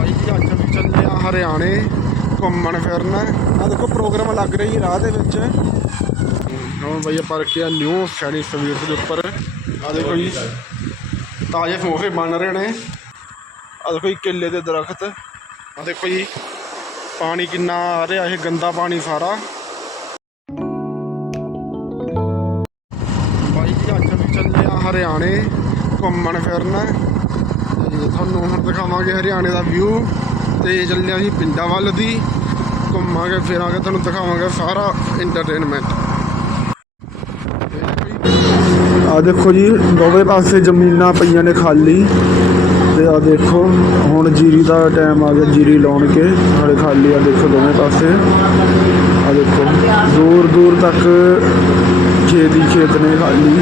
ਬਾਈ ਜੀ, ਅੱਜ ਵੀ ਚੱਲੇ ਆ ਹਰਿਆਣੇ ਘੁੰਮਣ ਫਿਰਨ। ਆ ਦੇਖੋ, ਪ੍ਰੋਗਰਾਮ ਲੱਗ ਰਹੀ ਹੈ ਰਾਹ ਦੇ ਵਿੱਚ। ਹੁਣ ਬਈ ਆਪਾਂ ਰੱਖਿਆ ਨਿਊ ਸੈਣੀ ਸਵੀਟਸ ਦੇ ਉੱਪਰ। ਆ ਦੇਖੋ ਜੀ, ਤਾਜ਼ੇ ਸਮੋਸੇ ਬਣ ਰਹੇ ਨੇ। ਆ ਦੇਖੋ ਜੀ, ਕੇਲੇ ਦੇ ਦਰਖਤ। ਆ ਦੇਖੋ ਜੀ, ਪਾਣੀ ਕਿੰਨਾ ਆ ਰਿਹਾ, ਇਹ ਗੰਦਾ ਪਾਣੀ ਸਾਰਾ। ਬਾਈ ਜੀ, ਅੱਜ ਵੀ ਚੱਲੇ ਆ ਹਰਿਆਣੇ ਘੁੰਮਣ ਫਿਰਨ। ਤੇ ਤੁਹਾਨੂੰ ਹੁਣ ਦਿਖਾਵਾਂਗੇ ਹਰਿਆਣੇ ਦਾ ਵਿਊ ਤੇ ਚੱਲੇ ਅਸੀਂ ਪਿੰਡਾਂ ਵੱਲ ਦੀ। ਘੁੰਮਾਂਗੇ, ਫਿਰਾਂਗੇ, ਤੁਹਾਨੂੰ ਦਿਖਾਵਾਂਗੇ ਸਾਰਾ ਇੰਟਰਟੇਨਮੈਂਟ ਆ ਦੇਖੋ ਜੀ, ਦੋਵੇਂ ਪਾਸੇ ਜ਼ਮੀਨਾਂ ਪਈਆਂ ਨੇ ਖਾਲੀ ਤੇ ਆ ਦੇਖੋ, ਹੁਣ ਜੀਰੀ ਦਾ ਟਾਈਮ ਆ ਗਿਆ ਜੀਰੀ ਲਾਉਣ ਕੇ, ਨਾਲੇ ਖਾਲੀ ਆ ਦੇਖੋ ਦੋਵੇਂ ਪਾਸੇ। ਆ ਦੇਖੋ ਦੂਰ ਦੂਰ ਤੱਕ ਖੇਤ ਹੀ ਖੇਤ ਨੇ ਖਾਲੀ।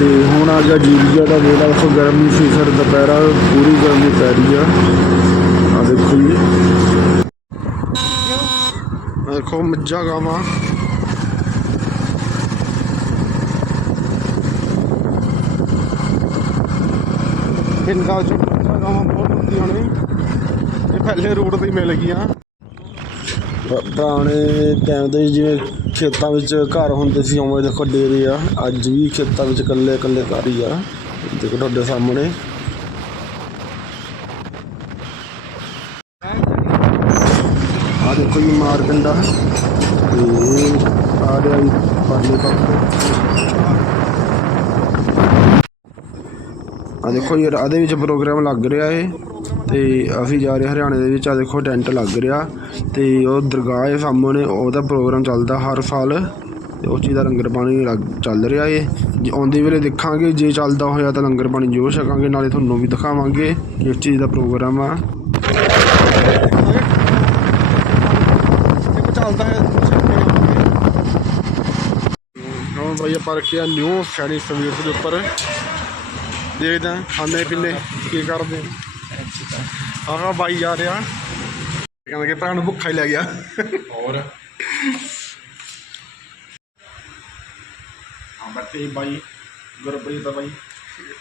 ਤੇ ਹੁਣ ਆ ਗਿਆ ਜੀਰੀਆ ਦਾ ਵੇਲਾ ਦੇਖੋ ਗਰਮੀ ਸੀ, ਫਿਰ ਦੁਪਹਿਰਾ ਪੂਰੀ ਗਰਮੀ ਪੈ ਰਹੀ ਆ। ਆ ਦੇਖੋ ਜੀ। ਦੇਖੋ, ਮੱਝਾਂ ਗਾਵਾਂ। ਪਿੰਡਾਂ 'ਚ ਮੱਝਾਂ ਗਾਵਾਂ ਬਹੁਤ ਹੁੰਦੀਆਂ ਨੇ। ਇਹ ਪਹਿਲੇ ਰੋਡ ਤੇ ਮਿਲ ਗਈਆਂ। ਪੁਰਾਣੇ ਟਾਈਮ ਦੇ ਜਿਵੇਂ ਖੇਤਾਂ ਵਿੱਚ ਘਰ ਹੁੰਦੇ ਸੀ, ਉਵੇਂ ਦੇਖੋ ਡੇਰੇ ਆ। ਅੱਜ ਵੀ ਖੇਤਾਂ ਵਿੱਚ ਇਕੱਲੇ ਇਕੱਲੇ ਘਰ ਹੀ ਆ। ਦੇਖੋ ਤੁਹਾਡੇ ਸਾਹਮਣੇ। ਆ ਦੇਖੋ ਜੀ ਮਾਰਕੰਡਾ। ਤੇ ਆ ਰਿਹਾ ਜੀ ਪਰਲੇ ਪਾਸੇ। ਆ ਦੇਖੋ ਜੀ, ਇਹਦੇ ਵਿੱਚ ਪ੍ਰੋਗਰਾਮ ਲੱਗ ਰਿਹਾ ਏ ਤੇ ਅਸੀਂ ਜਾ ਰਹੇ ਹਰਿਆਣੇ ਦੇ ਵਿੱਚ। ਆ ਦੇਖੋ ਟੈਂਟ ਲੱਗ ਰਿਹਾ ਤੇ ਉਹ ਦਰਗਾਹ ਹੈ ਸਾਹਮਣੇ ਉਹਦਾ ਪ੍ਰੋਗਰਾਮ ਚੱਲਦਾ ਹਰ ਸਾਲ। ਤੇ ਉਸ ਚੀਜ਼ ਦਾ ਲੰਗਰ ਪਾਣੀ ਚੱਲ ਰਿਹਾ ਏ। ਜੇ ਆਉਂਦੇ ਵੇਲੇ ਦੇਖਾਂਗੇ ਜੇ ਚੱਲਦਾ ਹੋਇਆ ਤਾਂ ਲੰਗਰ ਪਾਣੀ ਜੋ ਛਕਾਂਗੇ ਨਾਲੇ ਤੁਹਾਨੂੰ ਵੀ ਦਿਖਾਵਾਂਗੇ ਕਿਸ ਚੀਜ਼ ਦਾ ਪ੍ਰੋਗਰਾਮ ਆ। ਚੱਲਦਾ ਹੈ? ਹੁਣ ਭਾਈ ਨਿਊ ਸੈਣੀ ਸਵੀਟਸ ਦੇ ਉੱਪਰ। ਦੇਖਦੇ ਹਾਂ ਖਾਣੇ ਪੀਣੇ ਕੀ ਕਰਦੇ। ਆਹ ਬਾਈ ਜਾ ਰਿਹਾ। ਕਹਿੰਦਾ ਕਿ ਭਰਾ ਨੂੰ ਭੁੱਖਾ ਹੀ ਲੈ ਗਿਆ। ਹੋਰ? ਹਾਂ ਬੱਤੇ ਬਾਈ ਗੁਰਪ੍ਰੀਤ ਬਾਈ।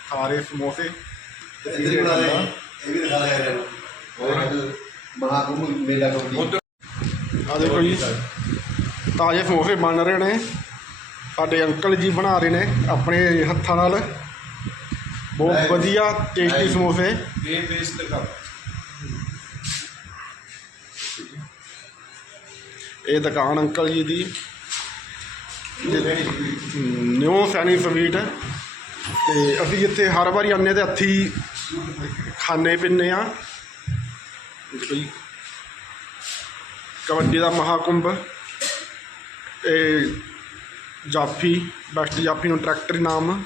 ਖਾ ਰਹੇ ਸਮੋਸੇ। ਇੱਧਰ ਹੀ ਬਣਾ ਰਹੇ ਇਹ ਵੀ ਦਿਖਾ ਰਹੇ ਹੋਰ? ਮਹਾਕੁੰਭ ਮੇਲਾ ਕਬੱਡੀ ਆ ਦੇਖੋ ਜੀ। ਤਾਜ਼ੇ ਸਮੋਸੇ ਬਣ ਰਹੇ ਨੇ। ਸਾਡੇ ਅੰਕਲ ਜੀ ਬਣਾ ਰਹੇ ਨੇ ਆਪਣੇ ਹੱਥਾਂ ਨਾਲ। ਬਹੁਤ ਵਧੀਆ ਟੇਸਟੀ ਸਮੋਸੇ। ਇਹ ਟੇਸਟ ਕਰ ਇਹ ਦੁਕਾਨ ਅੰਕਲ ਜੀ ਦੀ। ਨਿਊ ਸੈਣੀ ਸਵੀਟ ਤੇ ਅਸੀਂ ਇੱਥੇ ਹਰ ਵਾਰੀ ਆਉਂਦੇ ਤੇ ਹੱਥੀ ਖਾਣੇ ਪੀਂਦੇ ਆ ਕਬੱਡੀ ਦਾ ਮਹਾਕੁੰਭ। ਇਹ ਜਾਫੀ, ਬੈਸਟ ਜਾਫੀ ਨੂੰ ਟਰੈਕਟਰ ਨਾਮ।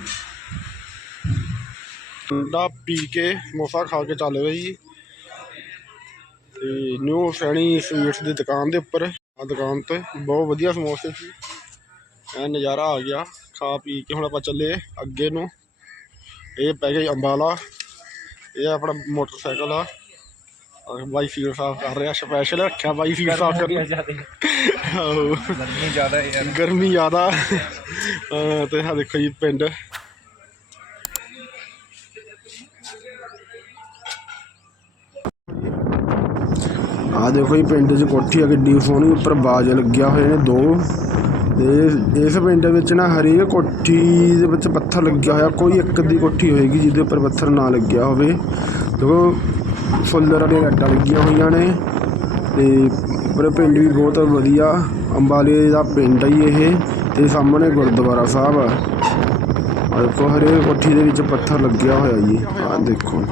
ਠੰਡਾ ਪੀ ਕੇ ਸਮੋਸਾ ਖਾ ਕੇ ਚੱਲ ਗਏ ਜੀ। ਤੇ ਨਿਊ ਸੈਣੀ ਸਵੀਟਸ ਦੀ ਦੁਕਾਨ ਦੇ ਉੱਪਰ। ਆ ਦੁਕਾਨ ਤੇ ਬਹੁਤ ਵਧੀਆ ਸਮੋਸੇ ਸੀ। ਐ ਨਜ਼ਾਰਾ ਆ ਗਿਆ ਖਾ ਪੀ ਕੇ ਹੁਣ ਆਪਾਂ ਚੱਲੇ ਅੱਗੇ ਨੂੰ। ਇਹ ਪੈ ਗਿਆ ਜੀ ਅੰਬਾਲਾ ਇਹ ਆਪਣਾ ਮੋਟਰਸਾਈਕਲ ਆ। ਬਾਈ ਫੀਲ ਸਾਫ਼ ਕਰ ਰਿਹਾ ਸਪੈਸ਼ਲ ਰੱਖਿਆ ਬਾਈ ਫੀਲ ਸਾਫ਼ ਆਹੋ। ਗਰਮੀ ਜ਼ਿਆਦਾ ਹੈ ਗਰਮੀ ਜ਼ਿਆਦਾ। ਤੇ ਆ ਦੇਖੋ ਜੀ ਪਿੰਡ। ਆ ਦੇਖੋ ਜੀ, ਪਿੰਡ 'ਚ ਕੋਠੀ ਆ, ਕਿੱਡੀ ਸੋਹਣੀ, ਉੱਪਰ ਬਾਜ ਲੱਗਿਆ ਹੋਏ ਨੇ ਦੋ। ਤੇ ਇਸ ਪਿੰਡ ਵਿੱਚ ਨਾ ਹਰੇਕ ਕੋਠੀ ਦੇ ਵਿੱਚ ਪੱਥਰ ਲੱਗਿਆ ਹੋਇਆ, ਕੋਈ ਇੱਕ ਅੱਧੀ ਕੋਠੀ ਹੋਏਗੀ ਜਿਹਦੇ ਉੱਪਰ ਪੱਥਰ ਨਾ ਲੱਗਿਆ ਹੋਵੇ। ਦੇਖੋ, ਫੁੱਲਰ ਵਾਲੀਆਂ ਲਾਈਟਾਂ ਲੱਗੀਆਂ ਹੋਈਆਂ ਨੇ, ਤੇ ਪਰ ਪਿੰਡ ਵੀ ਬਹੁਤ ਵਧੀਆ, ਅੰਬਾਲੇ ਦਾ ਪਿੰਡ ਹੈ ਜੀ ਇਹ, ਤੇ ਸਾਹਮਣੇ ਗੁਰਦੁਆਰਾ ਸਾਹਿਬ ਆ। ਦੇਖੋ, ਹਰੇਕ ਕੋਠੀ ਦੇ ਵਿੱਚ ਪੱਥਰ ਲੱਗਿਆ ਹੋਇਆ ਜੀ ਆ ਦੇਖੋ।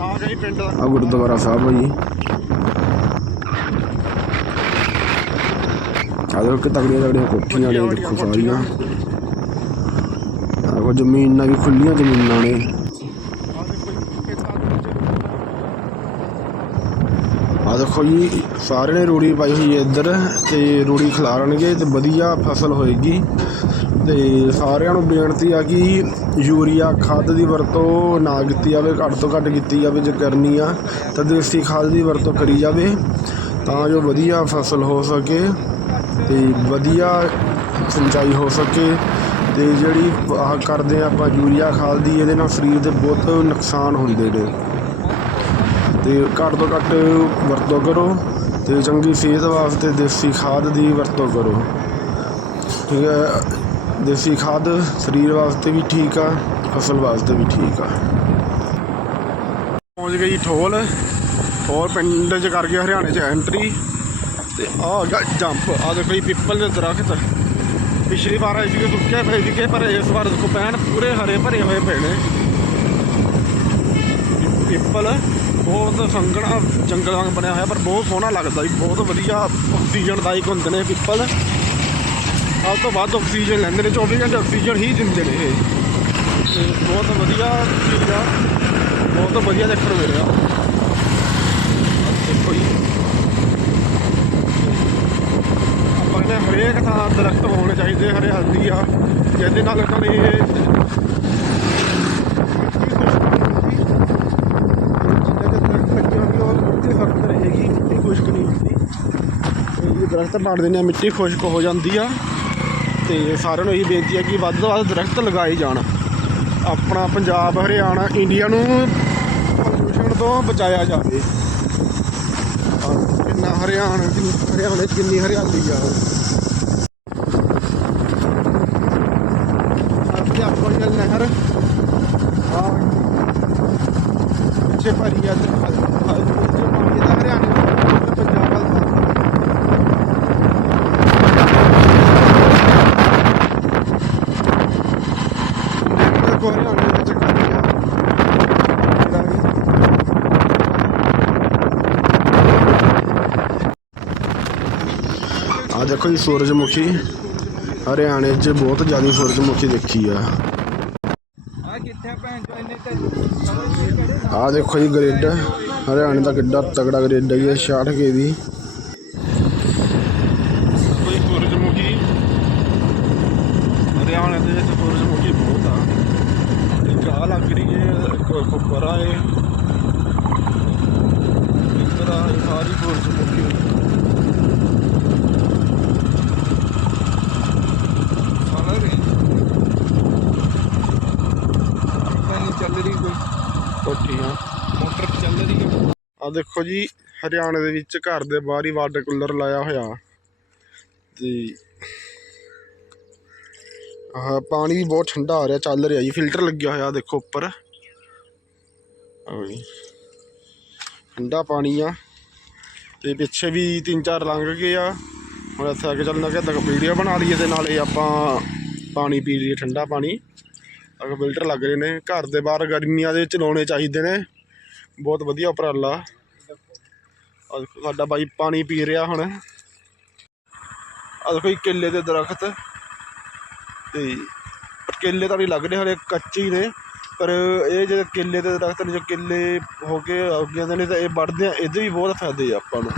ਆ ਗੁਰਦੁਆਰਾ ਸਾਹਿਬ ਆ ਜੀ। ਦੇਖੋ ਕਿ ਤਗੜੀਆਂ ਤਗੜੀਆਂ ਕੋਠੀਆਂ ਨੇ, ਦੇਖੋ ਸਾਰੀਆਂ। ਆ ਜ਼ਮੀਨਾਂ ਵੀ ਖੁੱਲੀਆਂ ਜ਼ਮੀਨਾਂ ਨੇ। ਆ ਦੇਖੋ ਜੀ ਸਾਰੇ ਨੇ ਰੂੜੀ ਪਾਈ ਹੋਈ ਹੈ ਇੱਧਰ ਤੇ ਰੂੜੀ ਖਿਲਾਰਨਗੇ ਤੇ ਵਧੀਆ ਫਸਲ ਹੋਏਗੀ। ਤੇ ਸਾਰਿਆਂ ਨੂੰ ਬੇਨਤੀ ਆ ਕਿ ਯੂਰੀਆ, ਖਾਦ ਦੀ ਵਰਤੋਂ ਨਾ ਕੀਤੀ ਜਾਵੇ, ਘੱਟ ਤੋਂ ਘੱਟ ਕੀਤੀ ਜਾਵੇ ਜੇ ਕਰਨੀ ਆ, ਤਾਂ ਦੇਸੀ ਖਾਦ ਦੀ ਵਰਤੋਂ ਕਰੀ ਜਾਵੇ, ਤਾਂ ਜੋ ਵਧੀਆ ਫਸਲ ਹੋ ਸਕੇ। ਤੇ ਵਧੀਆ ਸਿੰਚਾਈ ਹੋ ਸਕੇ ਅਤੇ ਜਿਹੜੀ ਆਹ ਕਰਦੇ ਹਾਂ ਆਪਾਂ ਯੂਰੀਆ ਖਾਦ ਦੀ, ਇਹਦੇ ਨਾਲ ਸਰੀਰ ਦੇ ਬਹੁਤ ਨੁਕਸਾਨ ਹੁੰਦੇ ਨੇ। ਅਤੇ ਘੱਟ ਤੋਂ ਘੱਟ ਵਰਤੋਂ ਕਰੋ ਅਤੇ ਚੰਗੀ ਸਿਹਤ ਵਾਸਤੇ ਦੇਸੀ ਖਾਦ ਦੀ ਵਰਤੋਂ ਕਰੋ। ਠੀਕ ਹੈ, ਦੇਸੀ ਖਾਦ ਸਰੀਰ ਵਾਸਤੇ ਵੀ ਠੀਕ ਆ, ਫਸਲ ਵਾਸਤੇ ਵੀ ਠੀਕ ਆ। ਪਹੁੰਚ ਗਈ ਠੋਲ ਠੋਲ ਪਿੰਡ 'ਚ ਕਰ ਗਿਆ ਹਰਿਆਣੇ 'ਚ ਐਂਟਰੀ ਤੇ ਆ ਗਿਆ ਜੰਪ। ਆ ਦੇਖੋ ਜੀ ਪਿੱਪਲ ਦੇ ਦਰਖਤ। ਪਿਛਲੀ ਵਾਰ ਆਏ ਸੀਗੇ ਸੁੱਕੇ ਪਏ ਸੀਗੇ, ਪਰ ਇਸ ਵਾਰ ਦੇਖੋ ਪੈਣ ਪੂਰੇ ਹਰੇ ਭਰੇ ਹੋਏ ਪਏ ਨੇ। ਪਿੱਪਲ ਬਹੁਤ ਸੰਘਣਾ ਜੰਗਲ ਵਾਂਗ ਬਣਿਆ ਹੋਇਆ, ਪਰ ਬਹੁਤ ਸੋਹਣਾ ਲੱਗਦਾ ਜੀ, ਬਹੁਤ ਵਧੀਆ ਆਕਸੀਜਨ ਦਾਇਕ ਹੁੰਦੇ ਨੇ ਪਿੱਪਲ ਸਭ ਤੋਂ ਵੱਧ ਆਕਸੀਜਨ ਲੈਂਦੇ ਨੇ 24 ਘੰਟੇ ਆਕਸੀਜਨ ਹੀ ਦਿੰਦੇ ਨੇ ਇਹ। ਤੇ ਬਹੁਤ ਵਧੀਆ ਚੀਜ਼ ਆ ਬਹੁਤ ਵਧੀਆ ਦੇਖਣ ਨੂੰ ਮਿਲਿਆ ਆਹ ਦੇਖੋ ਜੀ ਆਪਾਂ ਹਰੇਕ ਥਾਂ ਦਰਖਤ ਹੋਣੇ ਚਾਹੀਦੇ ਹਰਿਆਲੀ ਆ। ਜਿਹਦੇ ਨਾਲ ਇਹਨਾਂ ਨੇ ਮਿੱਟੀ ਖੁਸ਼ਕ ਨਹੀਂ ਹੁੰਦੀ ਤੇ ਇਹ ਦਰਖਤ ਪਾੜ ਦਿੰਦੇ ਆ, ਮਿੱਟੀ ਖੁਸ਼ਕ ਹੋ ਜਾਂਦੀ ਆ। ਤੇ ਸਾਰਿਆਂ ਨੂੰ ਇਹ ਬੇਨਤੀ ਹੈ ਕਿ ਵੱਧ ਤੋਂ ਵੱਧ ਦਰਖਤ ਲਗਾਏ ਜਾਣ। ਆਪਣਾ ਪੰਜਾਬ, ਹਰਿਆਣਾ, ਇੰਡੀਆ ਨੂੰ ਪ੍ਰਦੂਸ਼ਣ ਤੋਂ ਬਚਾਇਆ ਜਾਵੇ। ਆਹ, ਕਿੰਨਾ ਹਰਿਆਣਾ ਕਿੰਨੀ ਹਰਿਆਣੇ ਕਿੰਨੀ ਹਰਿਆਲੀ ਆ। ਆਪਣੀ ਆਪਣੀ ਗੱਲ ਨਹਿਰ ਆ। ਪਿੱਛੇ ਭਰੀ ਆ ਤੇ ਪਾਣੀ ਦਾ ਹਰਿਆਣੇ ਤੋਂ ਪੰਜਾਬ ਵੱਲ ਦੇਖੋ ਹਰਿਆਣੇ ਵਿੱਚ ਕਾਫੀ ਆ ਜਿਹੜਾ ਵੀ ਆ ਦੇਖੋ ਜੀ, ਸੂਰਜਮੁਖੀ। ਹਰਿਆਣੇ 'ਚ ਬਹੁਤ ਜ਼ਿਆਦਾ ਸੂਰਜਮੁਖੀ ਦੇਖੀ ਆ। ਆ ਦੇਖੋ ਜੀ ਗ੍ਰਿਡ ਹਰਿਆਣੇ ਦਾ ਕਿੱਡਾ ਤਗੜਾ ਗ੍ਰਿਡ ਹੈ ਇਹ 66 ਕੇ ਦੀ। ਕੋਈ ਸੂਰਜਮੁਖੀ? ਹਰਿਆਣੇ ਦੇ ਵਿੱਚ ਸੂਰਜਮੁਖੀ ਬਹੁਤ ਆ। ਇੱਕ ਲੱਗ ਰਹੀ ਹੈ ਕੋਈ ਫੁੱਫਰਾ ਹੈ ਇਸ ਤਰ੍ਹਾਂ ਇਹ ਸਾਰੀ ਸੂਰਜਮੁਖੀ ਸਾਲਾ ਰੇ ਪਾਣੀ ਚੱਲ ਰਹੀ ਕੋਈ ਕੋਠੀਆਂ ਮੋਟਰ ਚੱਲ ਰਹੀ ਹੈ ਆ ਦੇਖੋ ਜੀ, ਹਰਿਆਣੇ ਦੇ ਵਿੱਚ ਘਰ ਦੇ ਬਾਹਰ ਹੀ ਵਾਟਰ ਕੂਲਰ ਲਾਇਆ ਹੋਇਆ। ਤੇ ਆਹ ਪਾਣੀ ਵੀ ਬਹੁਤ ਠੰਡਾ ਆ ਰਿਹਾ, ਚੱਲ ਰਿਹਾ ਜੀ ਫਿਲਟਰ ਲੱਗਿਆ ਹੋਇਆ ਦੇਖੋ ਉੱਪਰ। ਠੰਡਾ ਪਾਣੀ ਆ। ਤੇ ਪਿੱਛੇ ਵੀ ਤਿੰਨ ਚਾਰ ਲੰਘ ਗਏ ਆ। ਹੁਣ ਇੱਥੇ ਆ ਕੇ ਚੱਲਣਾ ਕਿ ਤੱਕ ਵੀਡੀਓ ਬਣਾ ਲਈਏ ਤੇ ਨਾਲੇ ਆਪਾਂ ਪਾਣੀ ਪੀ ਲਈਏ, ਠੰਡਾ ਪਾਣੀ। ਅਗਰ ਫਿਲਟਰ ਲੱਗ ਰਹੇ ਨੇ, ਘਰ ਦੇ ਬਾਹਰ ਗਰਮੀਆਂ ਦੇ ਵਿੱਚ ਲਾਉਣੇ ਚਾਹੀਦੇ ਨੇ। ਬਹੁਤ ਵਧੀਆ ਉਪਰਾਲਾ। ਆਹ ਦੇਖੋ, ਸਾਡਾ ਬਾਈ ਪਾਣੀ ਪੀ ਰਿਹਾ ਹੁਣ। ਆ ਦੇਖੋ ਜੀ, ਕੇਲੇ ਦੇ ਦਰਖਤ। ਤੇ ਕੇਲੇ ਤਾਂ ਨਹੀਂ ਲੱਗ ਰਹੇ ਹਲੇ, ਕੱਚੇ ਨੇ। ਪਰ ਇਹ ਜਿਹੜੇ ਕੇਲੇ ਦੇ ਦਰਖਤ ਨੇ, ਜੋ ਕੇਲੇ ਹੋ ਕੇ ਉੱਗ ਜਾਂਦੇ ਨੇ, ਤਾਂ ਇਹ ਵੱਢਦੇ ਆ। ਇਹਦੇ ਵੀ ਬਹੁਤ ਫਾਇਦੇ ਆ ਆਪਾਂ ਨੂੰ।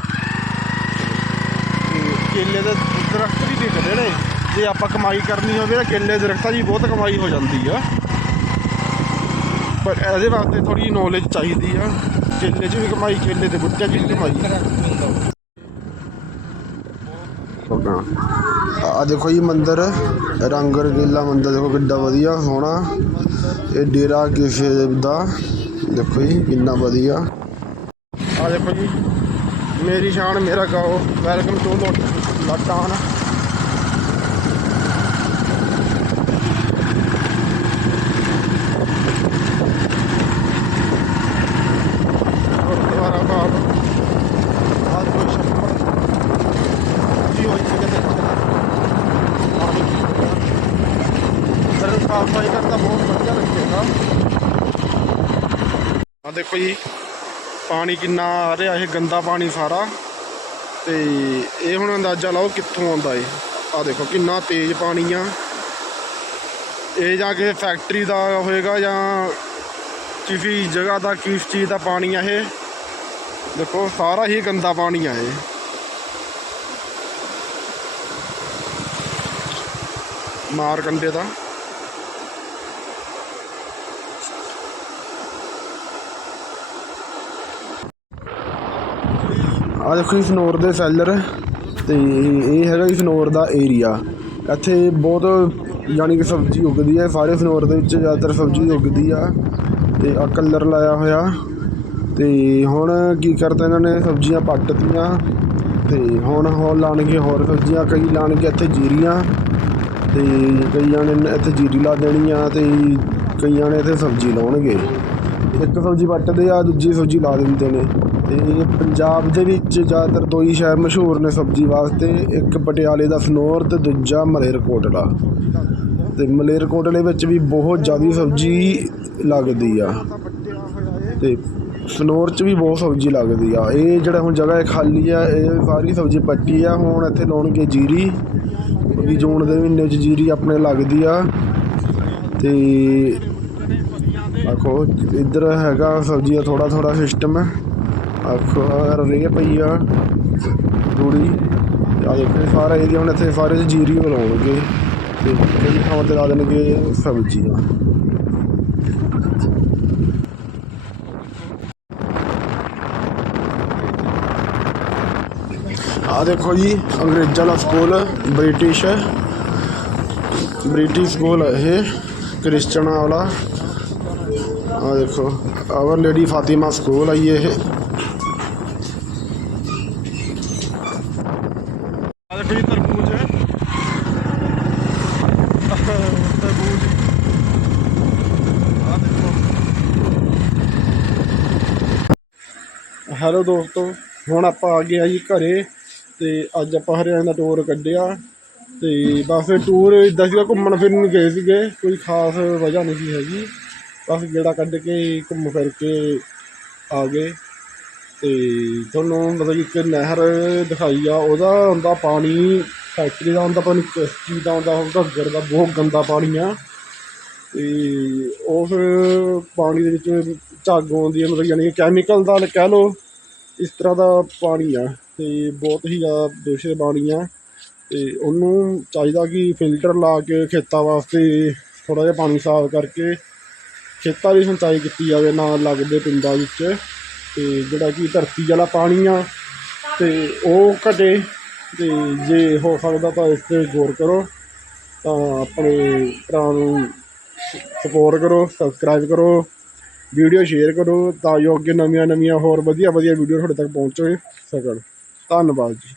ਤੇ ਕੇਲੇ ਦੇ ਦਰਖਤ ਵੀ ਦਿਖਦੇ ਨੇ। ਜੇ ਆਪਾਂ ਕਮਾਈ ਕਰਨੀ ਹੋਵੇ, ਤਾਂ ਕੇਲੇ ਦੇ ਦਰਖਤਾਂ ਦੀ ਬਹੁਤ ਕਮਾਈ ਹੋ ਜਾਂਦੀ ਆ। ਪਰ ਇਹਦੇ ਵਾਸਤੇ ਥੋੜੀ ਨੌਲੇਜ ਚਾਹੀਦੀ ਆ। ਕੇਲੇ 'ਚ ਵੀ ਕਮਾਈ ਕੇਲੇ ਦੇ ਬੁੱਟਿਆਂ 'ਚ ਵੀ ਕਮਾਈ। ਆ ਦੇਖੋ ਜੀ ਮੰਦਿਰ ਰੰਗ ਰੰਗੀਲਾ ਮੰਦਿਰ ਦੇਖੋ ਕਿੱਡਾ ਵਧੀਆ ਸੋਹਣਾ। ਇਹ ਡੇਰਾ ਕਿਸੇ ਦਾ ਦੇਖੋ ਜੀ ਕਿੰਨਾ ਵਧੀਆ। ਆ ਦੇਖੋ ਜੀ ਮੇਰੀ ਸ਼ਾਨ ਮੇਰਾ ਗਾਓ ਵੈਲਕਮ ਟੂ ਲਾਟਾਨ ਗੁਰਦੁਆਰਾ ਬਾਬ ਆਹ ਕੋਈ ਛੱਪੜ ਜੀ ਹੋਈ ਸੀ ਕਿਤੇ ਸਰ ਸਾਫ਼ ਸਫ਼ਾਈ ਕਰਦਾ ਬਹੁਤ ਵਧੀਆ ਲੱਗੇਗਾ ਆ ਦੇਖੋ ਜੀ, ਪਾਣੀ ਕਿੰਨਾ ਆ ਰਿਹਾ, ਇਹ ਗੰਦਾ ਪਾਣੀ ਸਾਰਾ। ਤੇ ਇਹ ਹੁਣ ਅੰਦਾਜ਼ਾ ਲਾਓ ਕਿੱਥੋਂ ਆਉਂਦਾ ਏ ਆ ਦੇਖੋ ਕਿੰਨਾ ਤੇਜ਼ ਪਾਣੀ ਆ। ਇਹ ਜਾ ਕੇ ਫੈਕਟਰੀ ਦਾ ਹੋਏਗਾ ਜਾਂ ਕਿਸੇ ਜਗ੍ਹਾ ਦਾ, ਕਿਸ ਚੀਜ਼ ਦਾ ਪਾਣੀ ਆ ਇਹ। ਦੇਖੋ, ਸਾਰਾ ਹੀ ਗੰਦਾ ਪਾਣੀ ਆ ਇਹ। ਮਾਰ ਕੰਡੇ ਦਾ। ਆ ਦੇਖੋ ਜੀ ਸਨੋਰ ਦੇ ਸੈਲਰ ਤੇ ਇਹ ਹੈਗਾ ਜੀ ਸਨੋਰ ਦਾ ਏਰੀਆ। ਇੱਥੇ ਬਹੁਤ ਯਾਨੀ ਕਿ ਸਬਜ਼ੀ ਉੱਗਦੀ ਹੈ, ਸਾਰੇ ਸਨੋਰ ਦੇ ਵਿੱਚ ਜ਼ਿਆਦਾਤਰ ਸਬਜ਼ੀ ਉੱਗਦੀ ਆ ਤੇ ਆ ਕਲਰ ਲਾਇਆ ਹੋਇਆ ਤੇ ਹੁਣ ਕੀ ਕਰਤਾ ਇਹਨਾਂ ਨੇ, ਸਬਜ਼ੀਆਂ ਪੱਟਤੀਆਂ ਤੇ ਹੁਣ ਹੋਰ ਲਾਣਗੇ ਹੋਰ ਸਬਜ਼ੀਆਂ, ਕਈ ਲਾਣਗੇ ਇੱਥੇ ਜੀਰੀਆਂ ਤੇ ਕਈਆਂ ਨੇ ਇੱਥੇ ਜੀਰੀ ਲਾ ਦੇਣੀ ਆ ਤੇ ਕਈਆਂ ਨੇ ਇੱਥੇ ਸਬਜ਼ੀ ਲਾਉਣਗੇ। ਇੱਕ ਸਬਜ਼ੀ ਵੱਟਦੇ ਆ, ਦੂਜੀ ਸਬਜ਼ੀ ਲਾ ਦਿੰਦੇ ਨੇ। ਤੇ ਪੰਜਾਬ ਦੇ ਵਿੱਚ ਜ਼ਿਆਦਾਤਰ ਦੋ ਹੀ ਸ਼ਹਿਰ ਮਸ਼ਹੂਰ ਨੇ ਸਬਜ਼ੀ ਵਾਸਤੇ, ਇੱਕ ਪਟਿਆਲੇ ਦਾ ਸਨੋਰ ਤੇ ਦੂਜਾ ਮਲੇਰਕੋਟਲਾ। ਤੇ ਮਲੇਰਕੋਟਲੇ ਵਿੱਚ ਵੀ ਬਹੁਤ ਜ਼ਿਆਦਾ ਸਬਜ਼ੀ ਲੱਗਦੀ ਆ। ਤੇ ਸਨੋਰ 'ਚ ਵੀ ਬਹੁਤ ਸਬਜ਼ੀ ਲੱਗਦੀ ਆ। ਇਹ ਜਿਹੜਾ ਹੁਣ ਜਗ੍ਹਾ ਇਹ ਖਾਲੀ ਆ, ਇਹ ਸਾਰੀ ਸਬਜ਼ੀ ਪੱਟੀ ਆ। ਹੁਣ ਇੱਥੇ ਲਾਉਣਗੇ ਜੀਰੀ। ਕਿਉਂਕਿ ਜੂਨ ਦੇ ਮਹੀਨੇ 'ਚ ਜੀਰੀ ਆਪਣੇ ਲੱਗਦੀ ਆ। ਤੇ ਆਖੋ, ਇੱਧਰ ਹੈਗਾ ਸਬਜ਼ੀ ਦਾ ਥੋੜਾ ਥੋੜਾ ਸਿਸਟਮ ਹੈ ਆਖੋ ਰੇ ਪਈ ਆ। ਰੂੜੀ ਆ ਦੇਖੋ ਇਹ ਸਾਰਾ ਏਰੀਆ ਹੁਣ ਇੱਥੇ ਸਾਰੇ ਜੀਰੀ ਓ ਲਾਉਣਗੇ ਤੇ ਕਈ ਥਾਵਾਂ ਤੇ ਲਾ ਦੇਣਗੇ ਸਬਜ਼ੀਆਂ ਆ। ਦੇਖੋ ਜੀ, ਅੰਗਰੇਜ਼ਾਂ ਦਾ ਸਕੂਲ, ਬ੍ਰਿਟਿਸ਼। ਬ੍ਰਿਟਿਸ਼ ਸਕੂਲ ਹੈ ਇਹ, ਕ੍ਰਿਸਚਨਾਂ ਵਾਲਾ। ਆ ਦੇਖੋ ਆਵਰ ਲੇਡੀ ਫਾਤਿਮਾ ਸਕੂਲ ਹੈ ਇਹ ਆ ਦੇਖੋ ਜੀ ਤਰਬੂਜ ਹੈ ਤਰਬੂਜ ਆ ਦੇਖੋ ਹੈਲੋ ਦੋਸਤੋ, ਹੁਣ ਆਪਾਂ ਆ ਗਏ ਆ ਜੀ ਘਰੇ ਤੇ ਅੱਜ ਆਪਾਂ ਹਰਿਆਣੇ ਦਾ ਟੂਰ ਕੱਢਿਆ ਤੇ ਬਸ ਟੂਰ ਇਦਾਂ ਸੀਗਾ, ਘੁੰਮਣ ਫਿਰਨ ਗਏ ਸੀਗੇ, ਕੋਈ ਖਾਸ ਵਜ੍ਹਾ ਨਹੀਂ ਸੀ ਹੈਗੀ। ਬਸ ਗੇੜਾ ਕੱਢ ਕੇ ਘੁੰਮ ਫਿਰ ਕੇ ਆ ਗਏ ਤੇ ਤੁਹਾਨੂੰ ਮਤਲਬ ਇੱਕ ਨਹਿਰ ਦਿਖਾਈ ਆ, ਉਹਦਾ ਹੁੰਦਾ ਪਾਣੀ ਫੈਕਟਰੀ ਦਾ ਹੁੰਦਾ ਪਾਣੀ ਕਿਸ ਚੀਜ਼ ਦਾ ਹੁੰਦਾ, ਉਹ ਘੱਗਰ ਦਾ ਬਹੁਤ ਗੰਦਾ ਪਾਣੀ ਆ। ਤੇ ਉਸ ਪਾਣੀ ਦੇ ਵਿੱਚ ਝੱਗ ਆਉਂਦੀ ਹੈ ਮਤਲਬ ਯਾਨੀ ਕਿ ਕੈਮੀਕਲ ਦਾ ਕਹਿ ਲਓ ਇਸ ਤਰ੍ਹਾਂ ਦਾ ਪਾਣੀ ਆ ਤੇ ਬਹੁਤ ਹੀ ਜ਼ਿਆਦਾ ਦੂਸ਼ਿਤ ਪਾਣੀ ਆ ਤੇ ਉਹਨੂੰ ਚਾਹੀਦਾ ਕਿ ਫਿਲਟਰ ਲਾ ਕੇ ਖੇਤਾਂ ਵਾਸਤੇ ਥੋੜ੍ਹਾ ਜਿਹਾ ਪਾਣੀ ਸਾਫ਼ ਕਰਕੇ ਖੇਤਾਂ ਦੀ ਸਿੰਚਾਈ ਕੀਤੀ ਜਾਵੇ ਨਾਲ ਲੱਗਦੇ ਪਿੰਡਾਂ ਵਿੱਚ ਤੇ ਜਿਹੜਾ ਕਿ ਧਰਤੀ ਵਾਲਾ ਪਾਣੀ ਆ ਤੇ ਉਹ ਘਟੇ ਤੇ ਜੇ ਹੋ ਸਕਦਾ ਤਾਂ ਇਸ 'ਤੇ ਗੌਰ ਕਰੋ, ਤਾਂ ਆਪਣੇ ਭਰਾ ਨੂੰ ਸਪੋਰਟ ਕਰੋ ਸਬਸਕ੍ਰਾਈਬ ਕਰੋ ਵੀਡੀਓ ਸ਼ੇਅਰ ਕਰੋ ਤਾਂ ਜੋ ਅੱਗੇ ਨਵੀਆਂ ਨਵੀਆਂ ਹੋਰ ਵਧੀਆ ਵਧੀਆ ਵੀਡੀਓ ਤੁਹਾਡੇ ਤੱਕ ਪਹੁੰਚ ਸਕਣ ਧੰਨਵਾਦ ਜੀ।